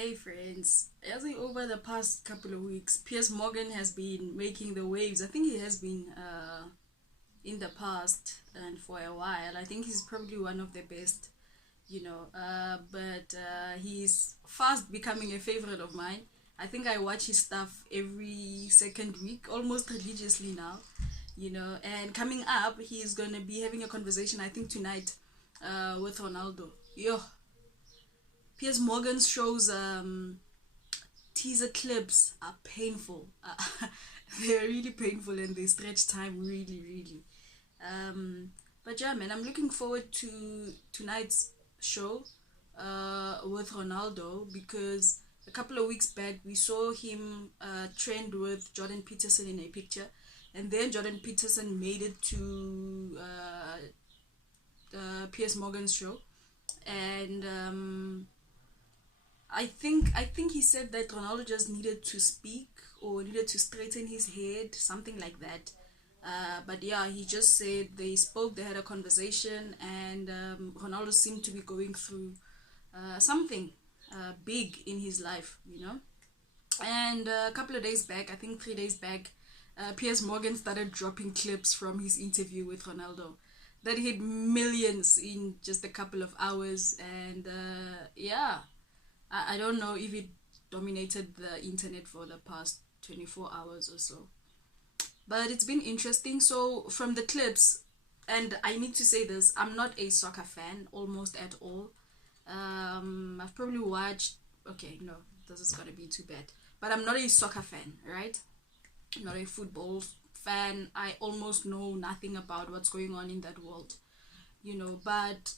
Hey friends, as in over the past couple of weeks, Piers Morgan has been making the waves. I think he has been in the past and for a while. I think he's probably one of the best, but he's fast becoming a favorite of mine. I think I watch his stuff every second week, almost religiously now, and coming up, he's gonna be having a conversation, I think tonight, with Ronaldo. Yo, Piers Morgan's shows teaser clips are painful. They're really painful and they stretch time really, really. But yeah, man, I'm looking forward to tonight's show with Ronaldo because a couple of weeks back we saw him trend with Jordan Peterson in a picture, and then Jordan Peterson made it to Piers Morgan's show, and I think he said that Ronaldo just needed to speak or needed to straighten his head, something like that. But yeah, he just said they spoke, they had a conversation, and Ronaldo seemed to be going through something big in his life, And a couple of days back, I think 3 days back, Piers Morgan started dropping clips from his interview with Ronaldo that hit millions in just a couple of hours, and yeah, I don't know if it dominated the internet for the past 24 hours or so. But it's been interesting. So, from the clips, and I need to say this, I'm not a soccer fan almost at all. I've probably watched, okay, no, this is gonna be too bad. But I'm not a soccer fan, right? I'm not a football fan. I almost know nothing about what's going on in that world, but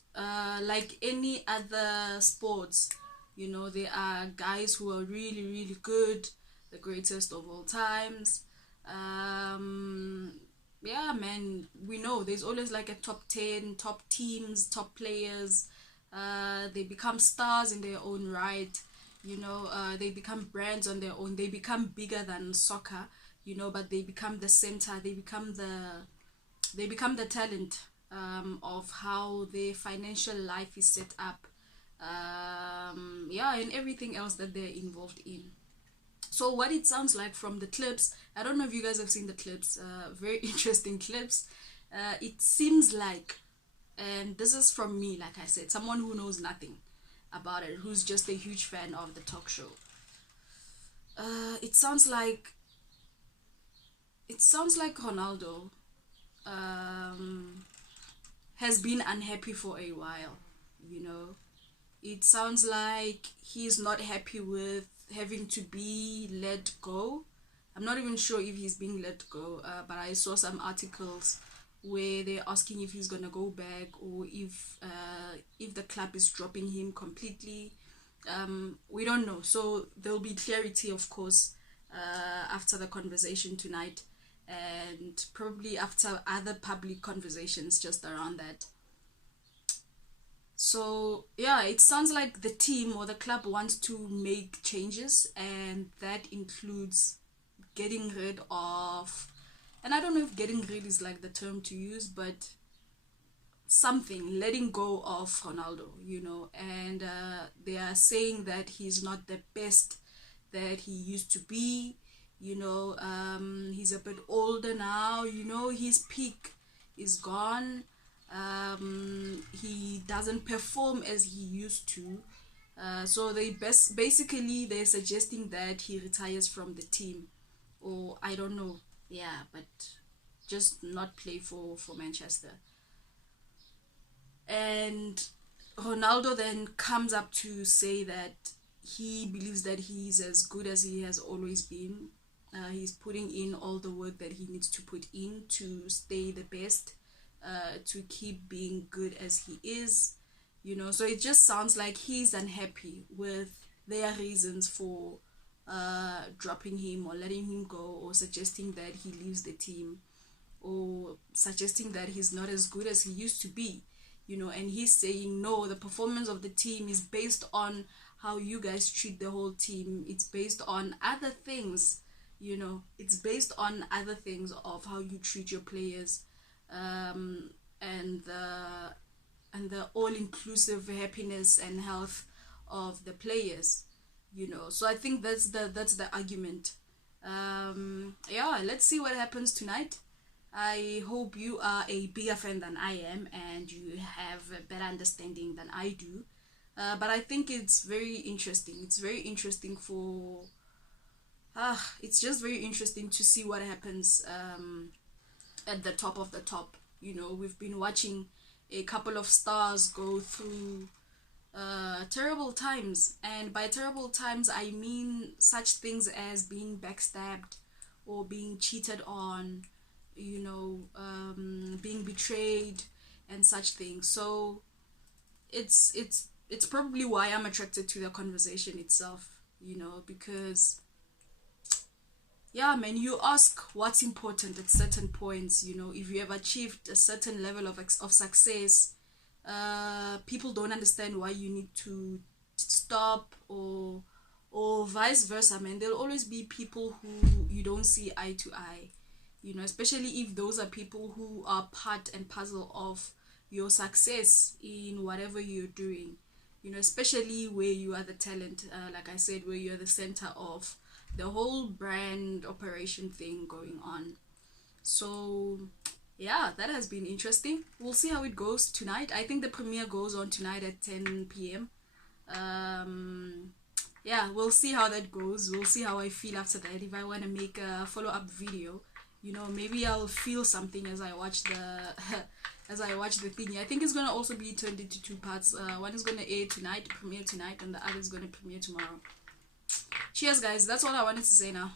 like any other sports, there are guys who are really, really good, the greatest of all times. Um, yeah, man, we know there's always like a top 10, top teams, top players. They become stars in their own right. They become brands on their own. They become bigger than soccer, but they become the center. They become the talent of how their financial life is set up, yeah, and everything else that they're involved in. So what it sounds like from the clips, I don't know if you guys have seen the clips, very interesting clips. It seems like, and this is from me, like I said, someone who knows nothing about it, who's just a huge fan of the talk show. It sounds like Ronaldo um, has been unhappy for a while. You know, it sounds like he's not happy with having to be let go. I'm not even sure if he's being let go, but I saw some articles where they're asking if he's gonna go back or if the club is dropping him completely. We don't know, so there'll be clarity, of course, after the conversation tonight, and probably after other public conversations just around that. So yeah, it sounds like the team or the club wants to make changes, and that includes getting rid of, and I don't know if getting rid is like the term to use, but something, letting go of Ronaldo, and they are saying that he's not the best that he used to be. He's a bit older now. His peak is gone. He doesn't perform as he used to. So basically they're suggesting that he retires from the team, or I don't know. Yeah, but just not play for Manchester. And Ronaldo then comes up to say that he believes that he's as good as he has always been. He's putting in all the work that he needs to put in to stay the best, to keep being good as he is. So it just sounds like he's unhappy with their reasons for dropping him or letting him go, or suggesting that he leaves the team, or suggesting that he's not as good as he used to be. And he's saying no, the performance of the team is based on how you guys treat the whole team. It's based on other things. It's based on other things of how you treat your players, and the all-inclusive happiness and health of the players. you know. So I think that's the argument. Yeah, let's see what happens tonight. I hope you are a bigger fan than I am and you have a better understanding than I do. But I think it's very interesting. It's very interesting for it's just very interesting to see what happens at the top of the top. You know, we've been watching a couple of stars go through terrible times, and by terrible times I mean such things as being backstabbed or being cheated on, you know, being betrayed and such things. So it's probably why I'm attracted to the conversation itself, you know, because yeah, man, you ask what's important at certain points, you know, if you have achieved a certain level of success, people don't understand why you need to stop, or vice versa, man. There'll always be people who you don't see eye to eye, you know, especially if those are people who are part and puzzle of your success in whatever you're doing, you know, especially where you are the talent, like I said, where you're the center of the whole brand operation thing going on. So yeah, that has been interesting. We'll see how it goes tonight. I think the premiere goes on tonight at 10 p.m. Yeah, we'll see how that goes. We'll see how I feel after that. If I want to make a follow-up video, you know, maybe I'll feel something as I watch the as I watch the thing. I think it's gonna also be turned into two parts. One is gonna air tonight, premiere tonight, and the other is gonna premiere tomorrow. Cheers, guys. That's all I wanted to say now.